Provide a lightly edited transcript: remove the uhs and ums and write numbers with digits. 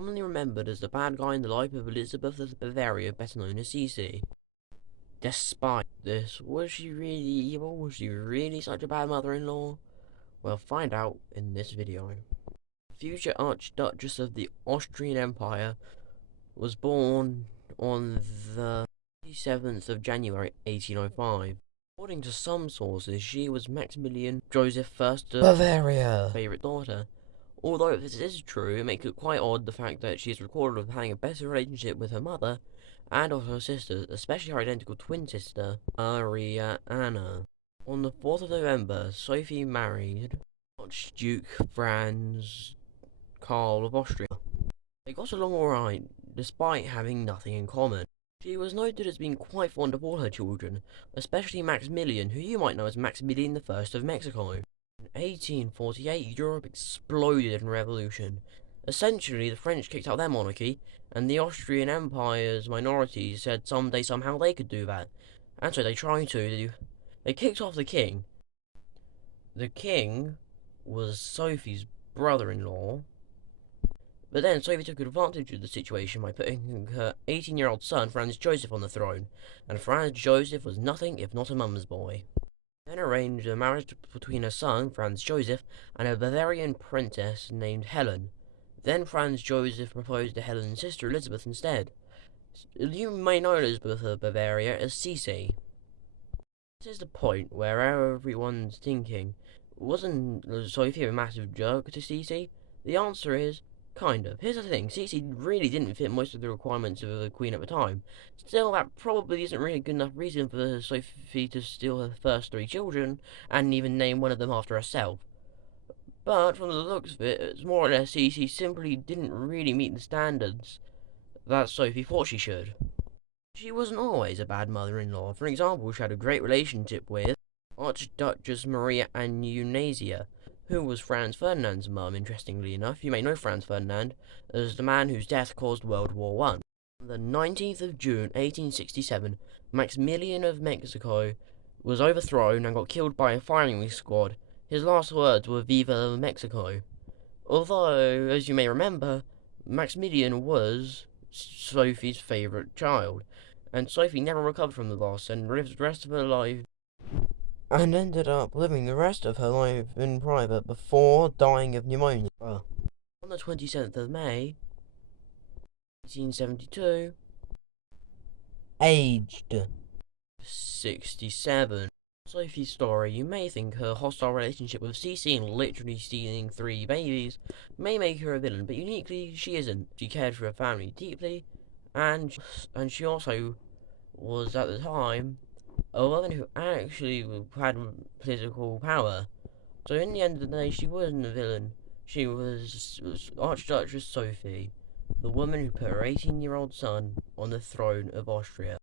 commonly remembered as the bad guy in the life of Elizabeth of Bavaria, better known as Cece. Despite this, was she really evil? Was she really such a bad mother-in-law? Well, find out in this video. Future Archduchess of the Austrian Empire was born on the 27th of January 1805. According to some sources, she was Maximilian Joseph I of Bavaria favourite daughter. Although if this is true, it makes it quite odd the fact that she is recorded as having a better relationship with her mother and of her sisters, especially her identical twin sister, Ariana. On the 4th of November, Sophie married Archduke Franz Karl of Austria. They got along alright, despite having nothing in common. She was noted as being quite fond of all her children, especially Maximilian, who you might know as Maximilian I of Mexico. In 1848, Europe exploded in revolution. Essentially, the French kicked out their monarchy, and the Austrian Empire's minorities said someday somehow they could do that. And so they tried to. They kicked off the king. The king was Sophie's brother-in-law. But then Sophie took advantage of the situation by putting her 18-year-old son, Franz Joseph, on the throne, and Franz Joseph was nothing if not a mum's boy. Then arranged a marriage between her son, Franz Joseph, and a Bavarian princess named Helen. Then Franz Joseph proposed to Helen's sister Elizabeth instead. You may know Elizabeth of Bavaria as Cece. This is the point where everyone's thinking, wasn't Sophie a massive jerk to Cece? The answer is, kind of. Here's the thing, Cece really didn't fit most of the requirements of the Queen at the time. Still, that probably isn't really a good enough reason for Sophie to steal her first 3 children, and even name one of them after herself. But, from the looks of it, it's more or less Cece simply didn't really meet the standards that Sophie thought she should. She wasn't always a bad mother-in-law. For example, she had a great relationship with Archduchess Maria Antonia, who was Franz Ferdinand's mum, interestingly enough. You may know Franz Ferdinand as the man whose death caused World War I. On the 19th of June, 1867, Maximilian of Mexico was overthrown and got killed by a firing squad. His last words were "Viva Mexico." Although, as you may remember, Maximilian was Sophie's favourite child, and Sophie never recovered from the loss and lived the rest of her life and ended up living the rest of her life in private before dying of pneumonia. On the 27th of May, 1872, aged 67. Sophie's story, you may think her hostile relationship with Cece and literally stealing 3 babies may make her a villain, but uniquely, she isn't. She cared for her family deeply, and she also was, at the time, a woman who actually had political power. So in the end of the day, she wasn't a villain. She was Archduchess Sophie, the woman who put her 18-year-old son on the throne of Austria.